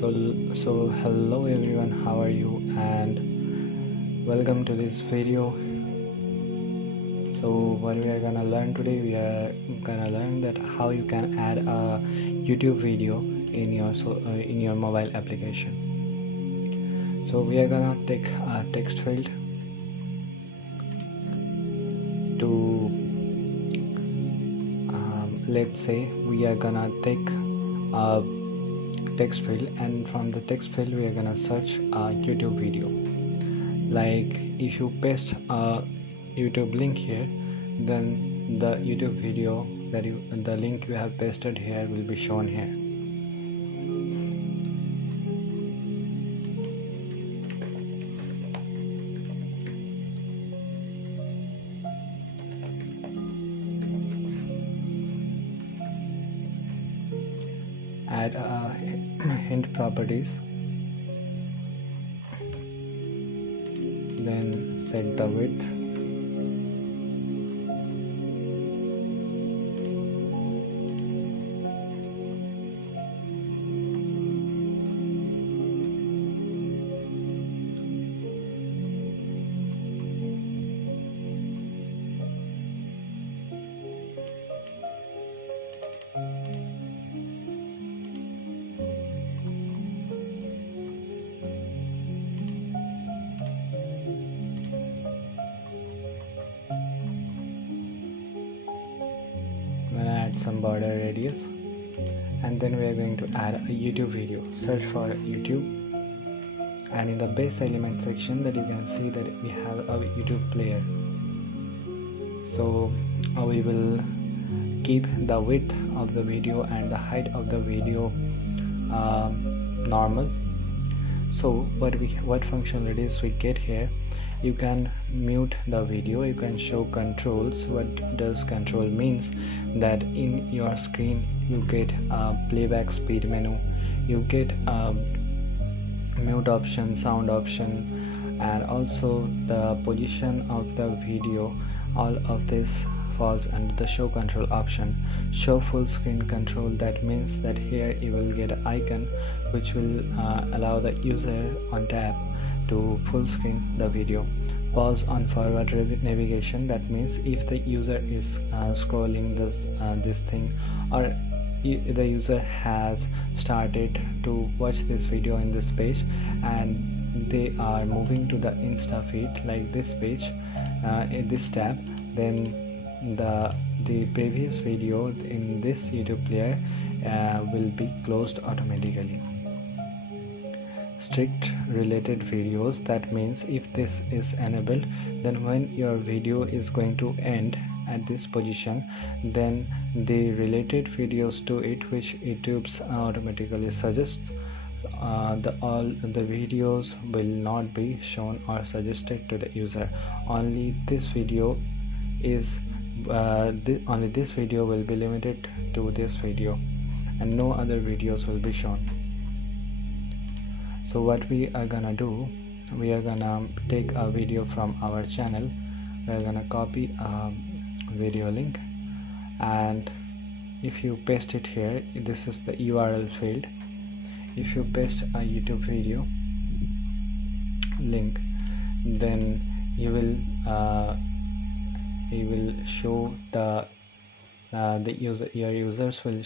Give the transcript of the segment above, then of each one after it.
Hello everyone, how are you, and welcome to this video. So what we are gonna learn today, we are gonna learn that how you can add a YouTube video in your mobile application. So we are gonna take a text field to let's say we are gonna take a text field, and from the text field we are gonna search a YouTube video. Like if you paste a YouTube link here, then the YouTube video the link you have pasted here will be shown here. Add hint properties, then set the width, some border radius, and then we are going to add a YouTube video. Search for YouTube, and in the base element section that you can see that we have a YouTube player. So we will keep the width of the video and the height of the video normal. So what functionalities we get here: you can mute the video, you can show controls. What does control means? That in your screen you get a playback speed menu, you get a mute option, sound option, and also the position of the video. All of this falls under the show control option. Show full screen control, that means that here you will get an icon which will allow the user on tap to full screen the video. Pause on forward navigation, that means if the user is scrolling this thing, or the user has started to watch this video in this page and they are moving to the Insta feed, like this page, in this tab, then the previous video in this YouTube player will be closed automatically. Strict related videos, that means if this is enabled, then when your video is going to end at this position, then the related videos to it which YouTube automatically suggests, all the videos will not be shown or suggested to the user. Only this video is only this video will be limited to this video, and no other videos will be shown. So what we are gonna do, we are gonna take a video from our channel, we are gonna copy a video link, and if you paste it here, this is the URL field. If you paste a YouTube video link, then you will show your users will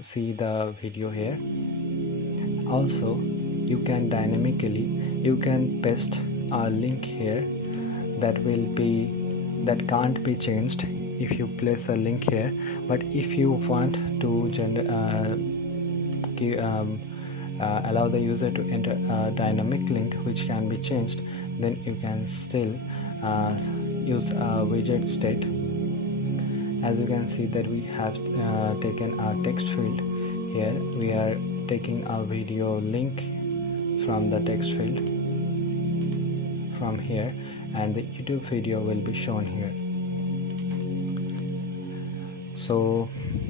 see the video here. Also, you can paste a link here that can't be changed if you place a link here. But if you want to allow the user to enter a dynamic link which can be changed, then you can still use a widget state. As you can see that we have taken a text field here, we are taking a video link from the text field from here, and the YouTube video will be shown here. So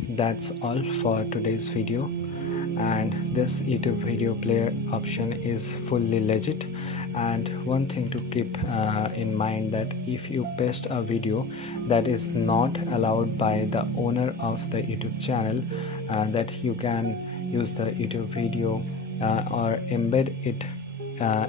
that's all for today's video, and this YouTube video player option is fully legit. And one thing to keep in mind, that if you paste a video that is not allowed by the owner of the YouTube channel, that you can use the YouTube video or embed it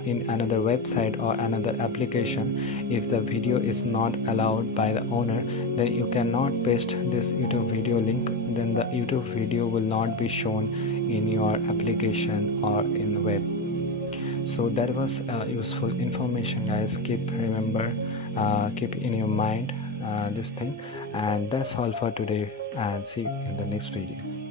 in another website or another application. If the video is not allowed by the owner, then you cannot paste this YouTube video link, then the YouTube video will not be shown in your application or in the web. So that was useful information, guys. Keep in your mind this thing. And that's all for today, and see you in the next video.